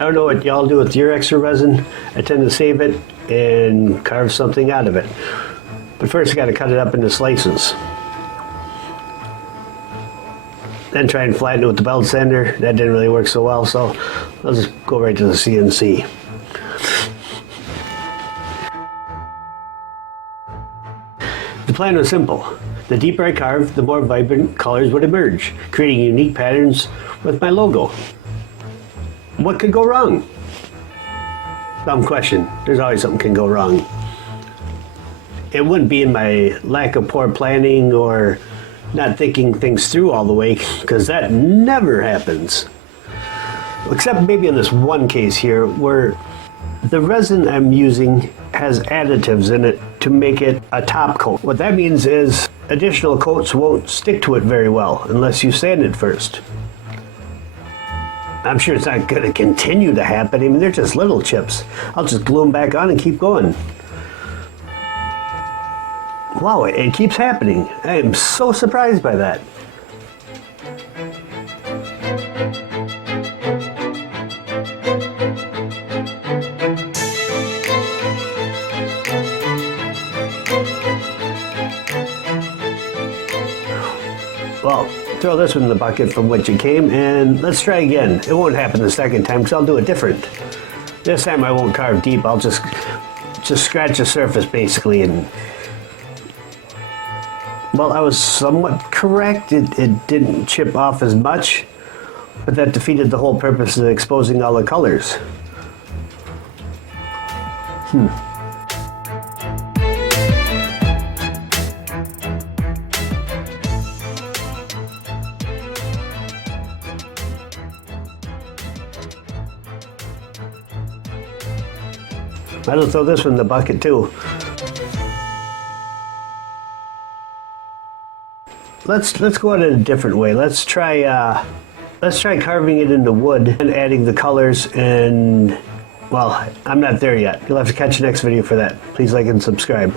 I don't know what y'all do with your extra resin. I tend to save it and carve something out of it. But first I got to cut it up into slices. Then try and flatten it with the belt sander. That didn't really work so well, so I'll just go right to the CNC. The plan was simple. The deeper I carved, the more vibrant colors would emerge, creating unique patterns with my logo. What could go wrong? Dumb question. There's always something can go wrong. It wouldn't be in my lack of poor planning or not thinking things through all the way, because that never happens. Except maybe in this one case here where the resin I'm using has additives in it to make it a top coat. What that means is additional coats won't stick to it very well unless you sand it first. I'm sure it's not going to continue to happen. I mean, they're just little chips. I'll just glue them back on and keep going. Wow, it keeps happening. I am so surprised by that. Well, throw this one in the bucket from which it came, and let's try again. It won't happen the second time because I'll do it different. This time I won't carve deep. I'll just scratch the surface basically, and well, I was somewhat correct. It didn't chip off as much, but that defeated the whole purpose of exposing all the colors. Might as well throw this one in the bucket too. Let's go at it a different way. Let's try carving it into wood and adding the colors, and well, I'm not there yet. You'll have to catch the next video for that. Please like and subscribe.